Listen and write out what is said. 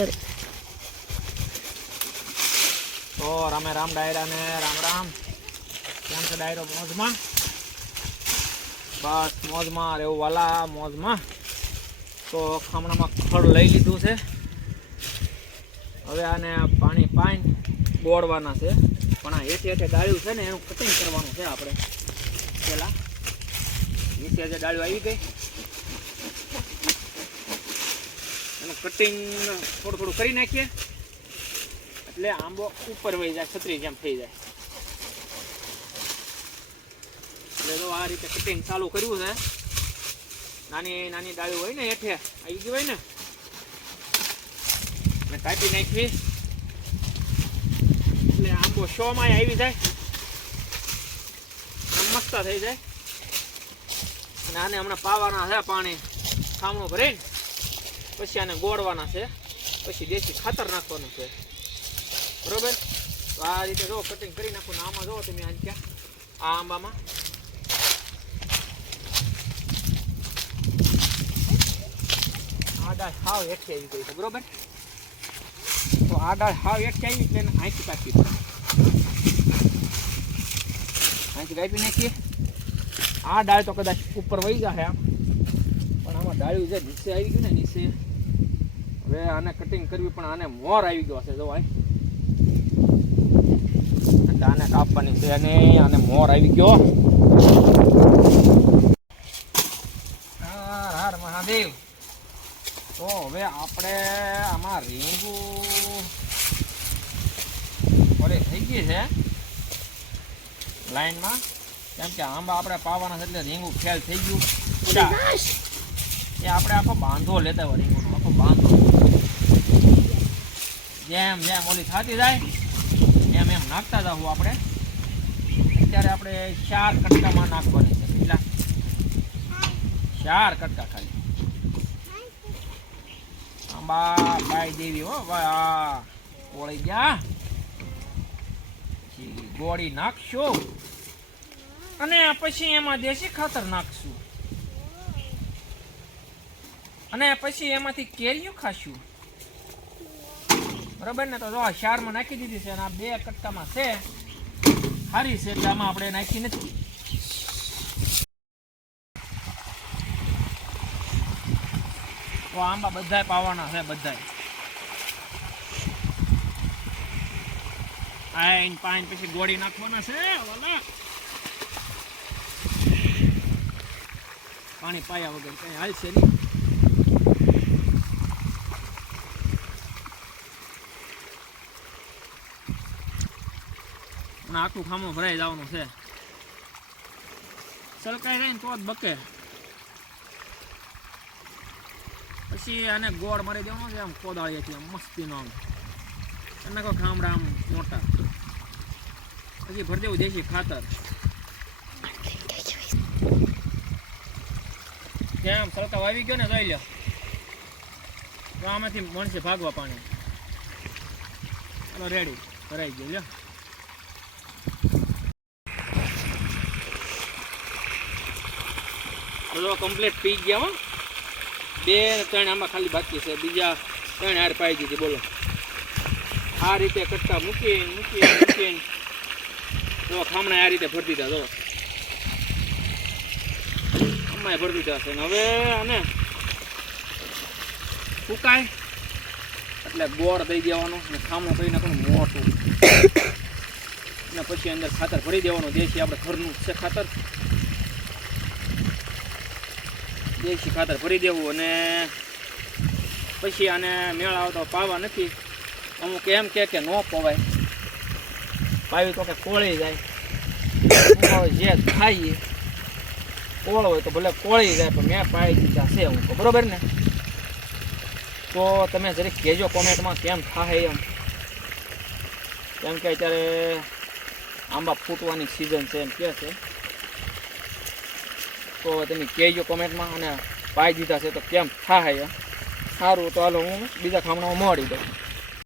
શરૂ. તો રામે રામ ડાયરા ને રામ રામ. કેમ છે ડાયરો? મોજમાં? બસ મોજમાં રહેવું વાલા, મોજમાં. તો ખામણામાં ખડ લઈ લીધું છે. હવે આને પાણી પાઈને બોળવાના છે. પણ આ હેઠે હેઠે ડાળ્યું છે ને એનું કટિંગ કરવાનું છે આપણે પહેલાં. નીચે જે ડાળ્યું આવી ગઈ એનું કટિંગ થોડું થોડું કરી નાખીએ એટલે આંબો ઉપર વહી જાય, છત્રી જેમ થઈ જાય. એટલે તો આ રીતે કટિંગ ચાલુ કર્યું છે. નાની નાની ડાળીઓ હોય ને હેઠે આવી ગઈ હોય ને અને કાપી નાખવી એટલે આંબો શોમાં આવી જાય, મસ્ત થઈ જાય. અને આને હમણાં પાવાના છે પાણી ખામણું ભરીને, પછી આને ગોળવાના છે, પછી દેશી ખાતર નાખવાનું છે. બરોબર? તો આ રીતે જો કટિંગ કરી નાખું ને આમાં જો તમે આજ ક્યાં આ આંબામાં આ ડાળ હાવ હેઠી આવી ગઈ છે. બરોબર? તો આ ડાળ હાવ હેઠી આવી એટલે એને આંચી કાપી પડે. આંચી કાપી નાખીએ. આ ડાળ તો કદાચ ઉપર વહી જશે આમ, પણ આમાં ડાળ્યું છે નીચે આવી ગયું ને નીચે. હવે આને કટિંગ કરવી પણ આને મોર આવી ગયો હશે. જો ભાઈ આને કાપવાની છે અને આને મોર આવી ગયો. હર હર મહાદેવ. તો હવે આપણે આમાં રીંગું ઓરે થઈ ગઈ છે લાઈનમાં, કેમ કે આંબા આપણે પાવાના છે એટલે રીંગું ખેલ થઈ ગયું. એ આપણે આખો બાંધો લેતા હોય, રીંગુનો આખો બાંધો. જેમ જેમ ઓલી થતી જાય એમ એમ નાખતા જવું આપણે. અત્યારે આપણે 4 કટકામાં નાખવાની છે. કેટલા? 4 કટકા ખાલી. આંબા પાઈ દેવી હો ભાઈ. ઓળી ગયા ગોળી નાખશું અને પછી એમાં દેશી ખાતર નાખશું અને પછી એમાંથી કેરીઓ ખાશું. બરાબર ને? તો જો 4માં નાખી દીધી છે અને આ 2 કટકામાં છે સારી છે એટલે આમાં આપણે નાખી નથી. તો આંબા બધાય પાવાના છે, બધાય આઈન પાઈન પછી ગોળી નાખવાના છે. પાણી પાયા વગર કઈ હાલશે નહીં. આખું ખામું ભરાઈ જવાનું છે. સલકાઈ જાય ને તો જ બકે. પછી આને ગોળ મારી દેવાનો છે આમ કોદાળીએથી, આમ મસ્તીનો આમ નાખો ખામડા આમ મોટા. પછી ભરી દેવું દેશી ખાતર. જેમ સલકાવ આવી ગયો ને જોઈ લો, તો આમાંથી મળશે ભાગવા પાણી. ચાલો રેડી, ભરાઈ ગયો. લ્યો બધો કમ્પ્લીટ પી ગયા હો. 2-3 આમાં ખાલી બાકી છે, બીજા 3 હાર પાઈ દીધી. બોલો આ રીતે કટકા મૂકીને જો ખામણા આ રીતે ભરી દીધા. જો આમાં ભરી દીધા છે. હવે આને સુકાય એટલે ગોળ દઈ દેવાનો ને ખામણું કરી નાખવાનું મોટું ને પછી અંદર ખાતર ભરી દેવાનું. દેશી આપણે ઘરનું છે ખાતર, દેશી ખાતર ભરી દેવું. અને પછી આને મેળ આવતો પાવા નથી. અમુક એમ કે ન પવાય, પાવી તો કે કોળી જાય. જે ખાઈએ કોળ હોય તો ભલે કોળી જાય, પણ મેં પાઈ દીધા છે હું તો. બરોબર ને? તો તમે જરીક કહેજો કોમેન્ટમાં કેમ થાય એમ. કેમ કે અત્યારે આંબા ફૂટવાની સિઝન છે એમ કહે છે. તો તમે કહેજો કોમેન્ટમાં. અને પાઈ દીધા છે તો કેમ થાય એમ. સારું, તો હાલો હું બીજા ખામણામાં મળી દઉં.